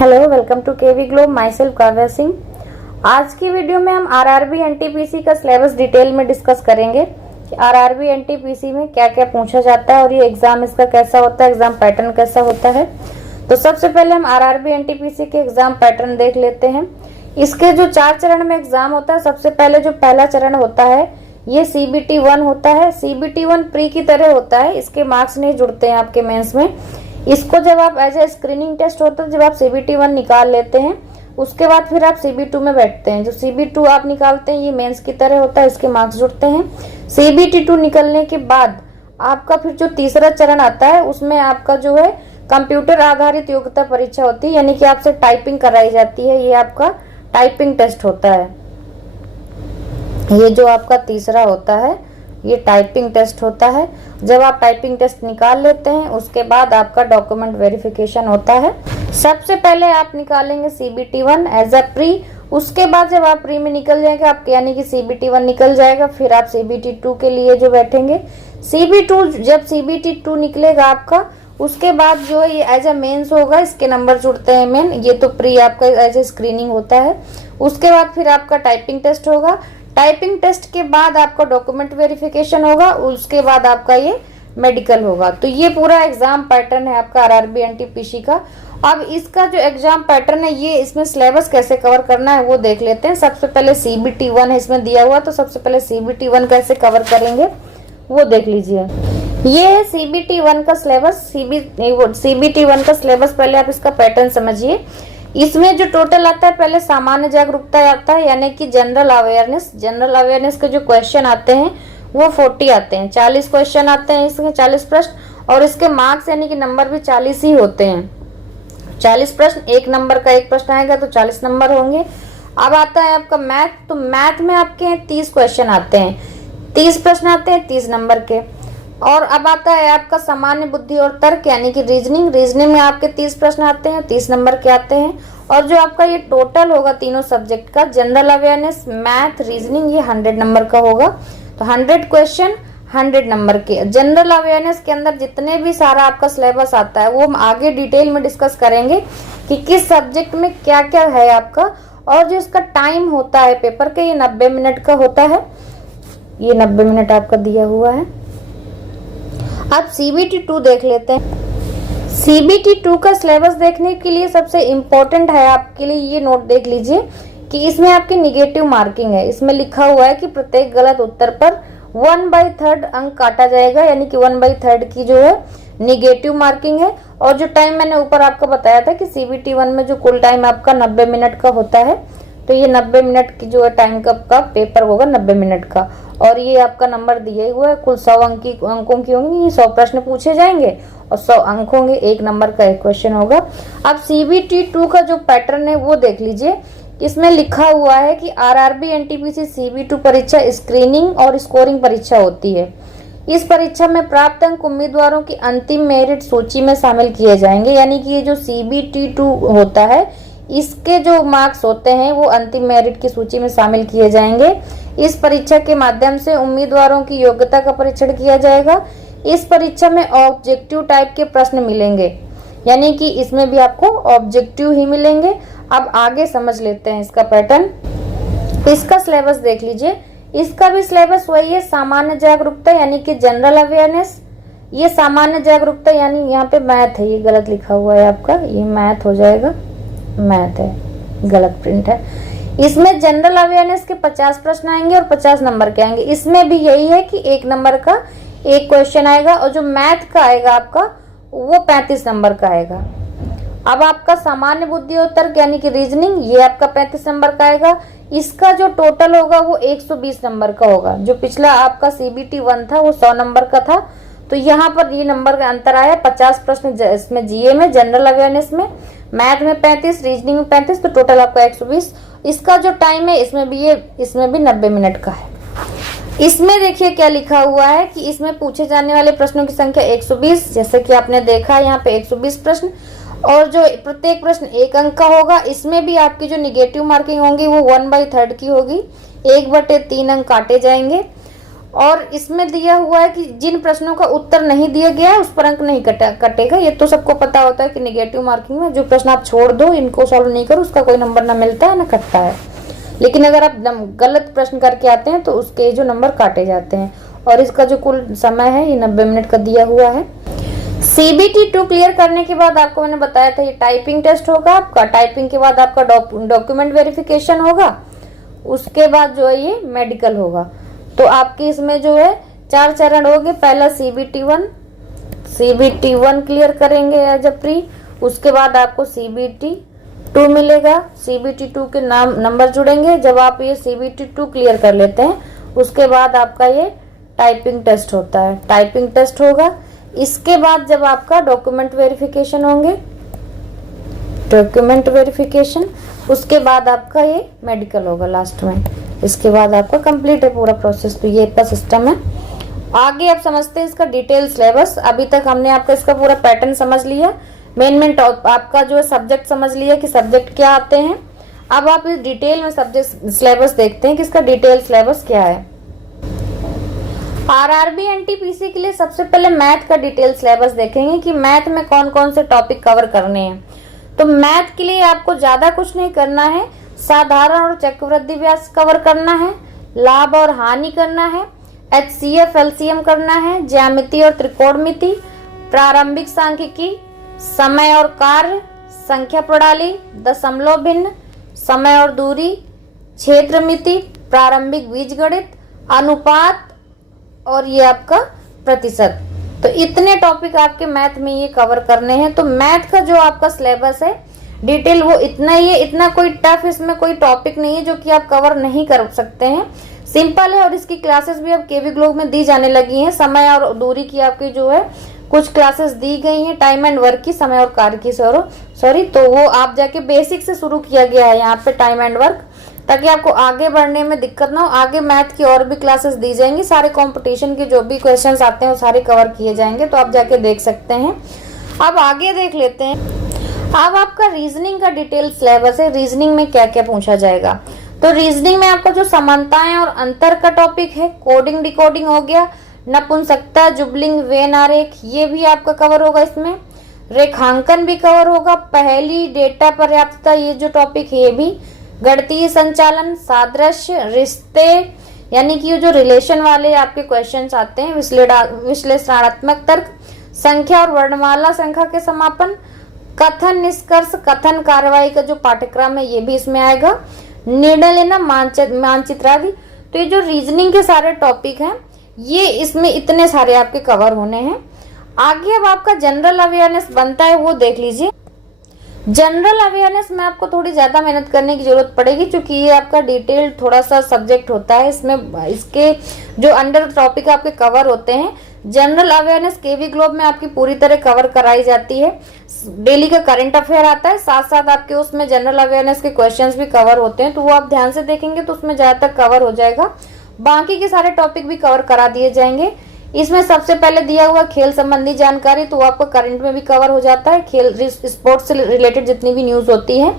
Hello, welcome to KV globe. Myself Kavya Singh. आज की video में हम आरआरबी एनटीपीसी का सिलेबस डिटेल में डिस्कस करेंगे कि आरआरबी एनटीपीसी में क्या क्या पूछा जाता है और ये एग्जाम इसका कैसा होता है, एग्जाम पैटर्न कैसा होता है। तो सबसे पहले हम आरआरबी एनटीपीसी के एग्जाम पैटर्न देख लेते हैं। इसके जो 4 चरण में एग्जाम होता है, सबसे पहले जो पहला चरण होता है ये CBT 1 होता है। CBT 1 प्री की तरह होता है, इसके मार्क्स नहीं जुड़ते हैं आपके मेंस में। इसको जब आप एज ए स्क्रीनिंग टेस्ट होता है, जब आप CBT 1 निकाल लेते हैं उसके बाद फिर आप CB2 में बैठते हैं। जो CB2 आप निकालते हैं ये मेंस की तरह होता है, इसके मार्क्स जुड़ते हैं। CBT 2 निकलने के बाद आपका फिर जो तीसरा चरण आता है उसमें आपका जो है कंप्यूटर आधारित योग्यता परीक्षा होती है, यानी कि आपसे टाइपिंग कराई जाती है। ये आपका टाइपिंग टेस्ट होता है। ये जो आपका तीसरा होता है ये टाइपिंग टेस्ट होता है। जब आप टाइपिंग टेस्ट निकाल लेते हैं उसके बाद आपका डॉक्यूमेंट वेरिफिकेशन होता है। सबसे पहले आप निकालेंगे CBT 1 एज अ प्री। उसके बाद जब आप प्री में निकल जाएंगे आप, यानी कि CBT 1 निकल जाएगा, फिर आप CBT 2 के लिए जो बैठेंगे। जब CBT 2 निकलेगा आपका, उसके बाद जो है ये एज अ मेंस होगा, इसके नंबर जुड़ते हैं मेन। ये तो प्री आपका एज ए स्क्रीनिंग होता है। उसके बाद फिर आपका टाइपिंग टेस्ट होगा। टाइपिंग टेस्ट के बाद आपका डॉक्यूमेंट वेरिफिकेशन होगा, उसके बाद आपका ये मेडिकल होगा। तो ये पूरा एग्जाम पैटर्न है आपका आरआरबी एनटीपीसी का। अब इसका जो एग्जाम पैटर्न है ये, इसमें सिलेबस कैसे कवर करना है वो देख लेते हैं। सबसे पहले CBT 1 है इसमें दिया हुआ, तो सबसे पहले CBT 1 कैसे कवर करेंगे वो देख लीजिए। ये है CBT 1 का सिलेबस। CBT 1 का सिलेबस, पहले आप इसका पैटर्न समझिए। इसमें जो टोटल आता है, पहले सामान्य जागरूकता आता है, यानी कि जनरल अवेयरनेस। जनरल अवेयरनेस के जो क्वेश्चन आते हैं वो 40 आते हैं, 40 क्वेश्चन आते हैं इसमें, 40 प्रश्न। और इसके मार्क्स यानी कि नंबर भी 40 ही होते हैं। 40 प्रश्न, 1 नंबर का 1 प्रश्न आएगा तो 40 नंबर होंगे। अब आता है आपका मैथ। तो मैथ में आपके 30 क्वेश्चन आते हैं, 30 प्रश्न आते हैं 30 नंबर के। और अब आता है आपका सामान्य बुद्धि और तर्क, यानी कि रीजनिंग। रीजनिंग में आपके 30 प्रश्न आते हैं, 30 नंबर के आते हैं। और जो आपका ये टोटल होगा तीनों सब्जेक्ट का, जनरल अवेयरनेस, मैथ, रीजनिंग, ये 100 नंबर का होगा। तो 100 क्वेश्चन 100 नंबर के। जनरल अवेयरनेस के अंदर जितने भी सारा आपका सिलेबस आता है वो हम आगे डिटेल में डिस्कस करेंगे कि किस सब्जेक्ट में क्या क्या है आपका। और जो इसका टाइम होता है पेपर के, ये 90 मिनट का होता है। ये 90 मिनट आपका दिया हुआ है। अब CBT 2 देख लेते हैं। CBT 2 का सिलेबस देखने के लिए सबसे इम्पोर्टेंट है आपके लिए, ये नोट देख लीजिए कि इसमें आपकी निगेटिव मार्किंग है। इसमें लिखा हुआ है कि प्रत्येक गलत उत्तर पर 1/3 अंक काटा जाएगा, यानी कि 1/3 की जो है निगेटिव मार्किंग है। और जो टाइम मैंने ऊपर आपको बताया था कि CBT 1 में जो कुल टाइम आपका 90 मिनट का होता है, तो ये 90 मिनट की जो है टाइम का पेपर होगा, 90 मिनट का। और ये आपका नंबर दिया हुआ है, कुल 100 अंकों की होंगी। 100 प्रश्न पूछे जाएंगे और 100 अंक होंगे, 1 नंबर का 1 क्वेश्चन होगा। अब CBT 2 का जो पैटर्न है वो देख लीजिए। इसमें लिखा हुआ है कि आरआरबी एनटीपीसी CB2 परीक्षा स्क्रीनिंग और स्कोरिंग परीक्षा होती है। इस परीक्षा में प्राप्त अंक उम्मीदवारों की अंतिम मेरिट सूची में शामिल किए जाएंगे, यानी कि ये जो CBT 2 होता है इसके जो मार्क्स होते हैं वो अंतिम मेरिट की सूची में शामिल किए जाएंगे। इस परीक्षा के माध्यम से उम्मीदवारों की योग्यता का परीक्षण किया जाएगा। इस परीक्षा में ऑब्जेक्टिव टाइप के प्रश्न मिलेंगे, यानी कि इसमें भी आपको ऑब्जेक्टिव ही मिलेंगे। अब आगे समझ लेते हैं इसका पैटर्न। इसका सिलेबस देख लीजिए। इसका भी सिलेबस वही है, सामान्य जागरूकता यानी कि जनरल अवेयरनेस। ये सामान्य जागरूकता यानी यहाँ पे मैथ है, ये गलत लिखा हुआ है आपका, ये मैथ हो जाएगा, मैथ है, गलत प्रिंट है। इसमें जनरल अवेयरनेस के 50 प्रश्न आएंगे और 50 नंबर के आएंगे। इसमें भी यही है कि 1 नंबर का 1 क्वेश्चन आएगा और जो मैथ का आएगा आपका वो 35 नंबर का आएगा। अब आपका सामान्य बुद्धि और तर्क यानी कि रीजनिंग, ये आपका 35 नंबर का आएगा। इसका जो टोटल होगा वो 120 नंबर का होगा। जो पिछला आपका CBT 1 था वो 100 नंबर का था, तो यहाँ पर ये नंबर का अंतर आया। 50 प्रश्न इसमें GA में, जनरल अवेयरनेस में, मैथ में 35, रीजनिंग में 35, तो टोटल आपका 120। इसका जो टाइम है इसमें भी 90 मिनट का है। इसमें देखिए क्या लिखा हुआ है कि इसमें पूछे जाने वाले प्रश्नों की संख्या 120, जैसे कि आपने देखा यहाँ पे 120 प्रश्न, और जो प्रत्येक प्रश्न 1 अंक का होगा। इसमें भी आपकी जो निगेटिव मार्किंग होंगी वो 1/3 की होगी, 1/3 अंक काटे जाएंगे। और इसमें दिया हुआ है कि जिन प्रश्नों का उत्तर नहीं दिया गया है उस पर अंक नहीं कटेगा। ये तो सबको पता होता है कि नेगेटिव मार्किंग में जो प्रश्न आप छोड़ दो, इनको सॉल्व नहीं करो, उसका कोई नंबर ना मिलता है ना कटता है। लेकिन अगर आप गलत प्रश्न करके आते हैं तो उसके जो नंबर काटे जाते हैं। और इसका जो कुल समय है ये 90 मिनट का दिया हुआ है। CBT 2 क्लियर करने के बाद आपको मैंने बताया था ये टाइपिंग टेस्ट होगा आपका। टाइपिंग के बाद आपका डॉक्यूमेंट वेरिफिकेशन होगा, उसके बाद जो है ये मेडिकल होगा। तो आपके इसमें जो है 4 चरण हो गए। पहला CBT 1 क्लियर करेंगे एज अ प्री, उसके बाद आपको CBT 2 मिलेगा। CBT 2 के नंबर जुड़ेंगे। जब आप ये CBT 2 क्लियर कर लेते हैं उसके बाद आपका ये टाइपिंग टेस्ट होता है। टाइपिंग टेस्ट होगा, इसके बाद जब आपका डॉक्यूमेंट वेरिफिकेशन होंगे, डॉक्यूमेंट वेरिफिकेशन, उसके बाद आपका ये मेडिकल होगा लास्ट में। इसके बाद आपका कंप्लीट है पूरा प्रोसेस। तो ये इसका सिस्टम है। आगे आप समझते हैं इसका डिटेल सिलेबस। अभी तक हमने आपका इसका पूरा पैटर्न समझ लिया, मेन आपका जो है सब्जेक्ट समझ लिया कि सब्जेक्ट क्या आते हैं। अब आप इस डिटेल में सब्जेक्ट सिलेबस देखते हैं कि इसका डिटेल सिलेबस क्या है। RRB NTPC के लिए सबसे पहले मैथ का डिटेल सिलेबस देखेंगे कि मैथ में कौन कौन से टॉपिक कवर करने हैं। तो मैथ के लिए आपको ज्यादा कुछ नहीं करना है, साधारण और चक्रवृद्धि ब्याज कवर करना है, लाभ और हानि करना है, HCF LCM करना है, ज्यामिति और त्रिकोणमिति, प्रारंभिक सांख्यिकी, समय और कार्य, संख्या प्रणाली, दशमलव भिन्न, समय और दूरी, क्षेत्र मिति, प्रारंभिक बीजगणित, अनुपात और ये आपका प्रतिशत। तो इतने टॉपिक आपके मैथ में ये कवर करने हैं। तो मैथ का जो आपका सिलेबस है डिटेल वो इतना ही है, इतना कोई टफ इसमें कोई टॉपिक नहीं है जो कि आप कवर नहीं कर सकते हैं। सिंपल है और इसकी क्लासेस भी अब केवी ग्लोब में दी जाने लगी हैं। समय और दूरी की आपकी जो है कुछ क्लासेस दी गई हैं, टाइम एंड वर्क की, समय और कार्य की सॉरी, तो वो आप जाके बेसिक से शुरू किया गया है यहाँ पे टाइम एंड वर्क, ताकि आपको आगे बढ़ने में दिक्कत ना हो। आगे मैथ की और भी क्लासेस दी जाएंगी, सारे कंपटीशन के जो भी क्वेश्चंस आते हैं वो सारे कवर किए जाएंगे, तो आप जाके देख सकते हैं। अब आगे देख लेते हैं। अब आपका रीजनिंग का डिटेल सिलेबस है। रीजनिंग में क्या क्या पूछा जाएगा, तो रीजनिंग में आपका जो समानताएं और अंतर का टॉपिक है, कोडिंग डिकोडिंग हो गया, नपुंसकता, जुबलिंग, वेन आरेख, ये भी आपका कवर होगा। इसमें रेखांकन भी कवर होगा, पहली डेटा पर्याप्तता, ये जो टॉपिक है ये भी, गणितीय संचालन, सादृश्य, रिश्ते यानी कि ये जो रिलेशन वाले आपके क्वेश्चंस आते हैं, विश्लेषणात्मक तर्क, संख्या और वर्णमाला संख्या के समापन, कथन निष्कर्ष, कथन कार्रवाई का जो पाठ्यक्रम है ये भी इसमें आएगा, निर्णय लेना, मानचित्र आदि। तो ये जो रीजनिंग के सारे टॉपिक हैं ये इसमें इतने सारे आपके कवर होने हैं। आगे अब आपका जनरल अवेयरनेस बनता है वो देख लीजिए। जनरल अवेयरनेस में आपको थोड़ी ज्यादा मेहनत करने की जरूरत पड़ेगी, क्योंकि ये आपका डिटेल थोड़ा सा सब्जेक्ट होता है। इसमें इसके जो अंडर टॉपिक आपके कवर होते हैं, जनरल अवेयरनेस केवी ग्लोब में आपकी पूरी तरह कवर कराई जाती है। डेली का करंट अफेयर आता है, साथ साथ आपके उसमें जनरल अवेयरनेस के क्वेश्चंस भी कवर होते हैं, तो वो आप ध्यान से देखेंगे तो उसमें ज्यादातर कवर हो जाएगा। बाकी के सारे टॉपिक भी कवर करा दिए जाएंगे। इसमें सबसे पहले दिया हुआ खेल संबंधी जानकारी, तो आपको करंट में भी कवर हो जाता है, खेल स्पोर्ट्स से रिलेटेड जितनी भी न्यूज होती है।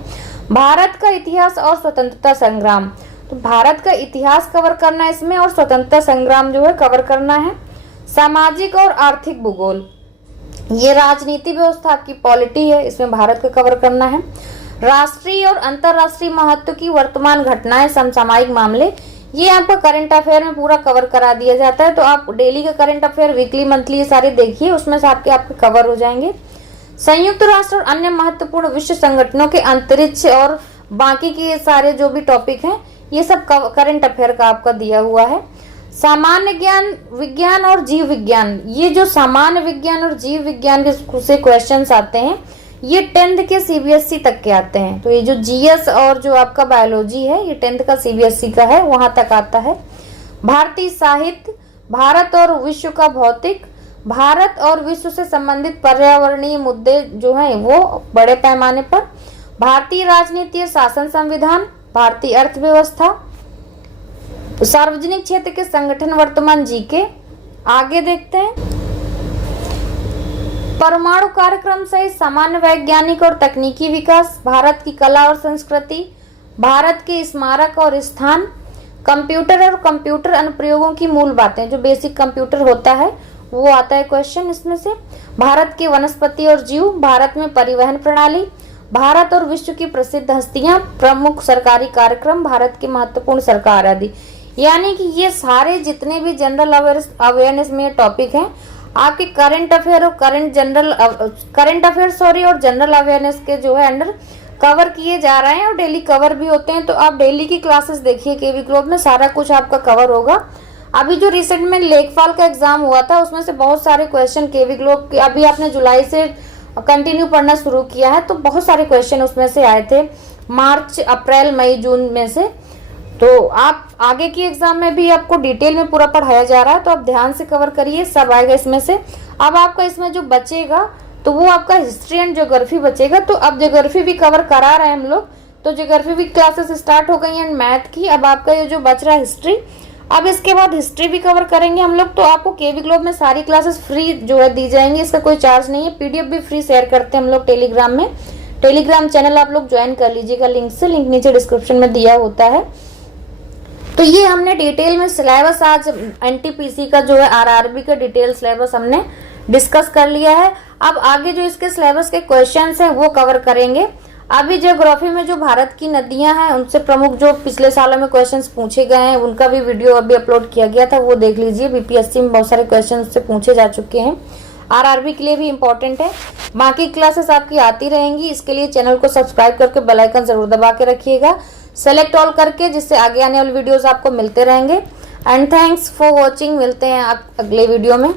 भारत का इतिहास और स्वतंत्रता संग्राम, तो भारत का इतिहास कवर करना है इसमें, और स्वतंत्रता संग्राम जो है कवर करना है। सामाजिक और आर्थिक भूगोल, ये राजनीति व्यवस्था आपकी पॉलिटी है, इसमें भारत का कवर करना है। राष्ट्रीय और अंतरराष्ट्रीय महत्व की वर्तमान घटनाएं, समसामयिक मामले, ये आपका करंट अफेयर में पूरा कवर करा दिया जाता है। तो आप डेली का करंट अफेयर, वीकली, मंथली ये सारे देखिए, उसमें से आपके कवर हो जाएंगे। संयुक्त राष्ट्र और अन्य महत्वपूर्ण विश्व संगठनों के अंतरिक्ष और बाकी के सारे जो भी टॉपिक हैं ये सब करंट अफेयर का आपका दिया हुआ है। सामान्य ज्ञान, विज्ञान और जीव विज्ञान, ये जो सामान्य विज्ञान और जीव विज्ञान के से क्वेश्चंस आते हैं ये 10th के CBSE तक के आते हैं। तो ये जो GS और जो आपका बायोलॉजी है ये 10th का CBSE का है, वहां तक आता है। भारतीय साहित्य, भारत और विश्व का भौतिक, भारत और विश्व से संबंधित पर्यावरणीय मुद्दे जो हैं वो बड़े पैमाने पर, भारतीय राजनीति और शासन संविधान, भारतीय अर्थव्यवस्था, सार्वजनिक क्षेत्र के संगठन वर्तमान जीके। आगे देखते हैं, परमाणु कार्यक्रम सहित सामान्य वैज्ञानिक और तकनीकी विकास, भारत की कला और संस्कृति, भारत के स्मारक और स्थान, कंप्यूटर और कंप्यूटर अनुप्रयोगों की मूल बातें, जो बेसिक कंप्यूटर होता है वो आता है क्वेश्चन इसमें से। भारत के वनस्पति और जीव, भारत में परिवहन प्रणाली, भारत और विश्व की प्रसिद्ध हस्तियां, प्रमुख सरकारी कार्यक्रम, भारत की महत्वपूर्ण सरकार आदि। यानी कि ये सारे जितने भी जनरल अवेयरनेस में टॉपिक हैं, आपके करंट अफेयर और जनरल अवेयरनेस के जो है अंडर कवर किए जा रहे हैं और डेली कवर भी होते हैं। तो आप डेली की क्लासेस देखिए केवी ग्लोब में, सारा कुछ आपका कवर होगा। अभी जो रिसेंट में लेखपाल का एग्जाम हुआ था उसमें से बहुत सारे क्वेश्चन केवी ग्लोब के, अभी आपने जुलाई से कंटिन्यू पढ़ना शुरू किया है तो बहुत सारे क्वेश्चन उसमें से आए थे, मार्च अप्रैल मई जून में से। तो आप आगे की एग्जाम में भी आपको डिटेल में पूरा पढ़ाया जा रहा है, तो आप ध्यान से कवर करिए, सब आएगा इसमें से। अब आपका इसमें जो बचेगा तो वो आपका हिस्ट्री एंड ज्योग्राफी बचेगा। तो अब ज्योग्राफी भी कवर करा रहे हैं हम लोग, तो ज्योग्राफी भी क्लासेस स्टार्ट हो गई एंड मैथ की। अब आपका ये जो बच रहा है हिस्ट्री, अब इसके बाद हिस्ट्री भी कवर करेंगे हम लोग। तो आपको केवी ग्लोब में सारी क्लासेस फ्री जो है दी जाएंगी, इसका कोई चार्ज नहीं है। पीडीएफ भी फ्री शेयर करते हैं हम लोग टेलीग्राम में, टेलीग्राम चैनल आप लोग ज्वाइन कर लीजिएगा लिंक से, लिंक नीचे डिस्क्रिप्शन में दिया होता है। तो ये हमने डिटेल में सिलेबस आज एनटीपीसी का जो है आरआरबी का डिटेल सिलेबस हमने डिस्कस कर लिया है। अब आगे जो इसके सिलेबस के क्वेश्चंस हैं वो कवर करेंगे। अभी ज्योग्राफी में जो भारत की नदियां हैं उनसे प्रमुख जो पिछले सालों में क्वेश्चंस पूछे गए हैं उनका भी वीडियो अभी अपलोड किया गया था, वो देख लीजिए। बीपीएससी में बहुत सारे क्वेश्चन उससे पूछे जा चुके हैं, आरआरबी के लिए भी इंपॉर्टेंट है। बाकी क्लासेस आपकी आती रहेंगी, इसके लिए चैनल को सब्सक्राइब करके बेल आइकन जरूर दबा के रखिएगा, सेलेक्ट ऑल करके, जिससे आगे आने वाले वीडियोस आपको मिलते रहेंगे। एंड थैंक्स फॉर वॉचिंग, मिलते हैं अगले वीडियो में।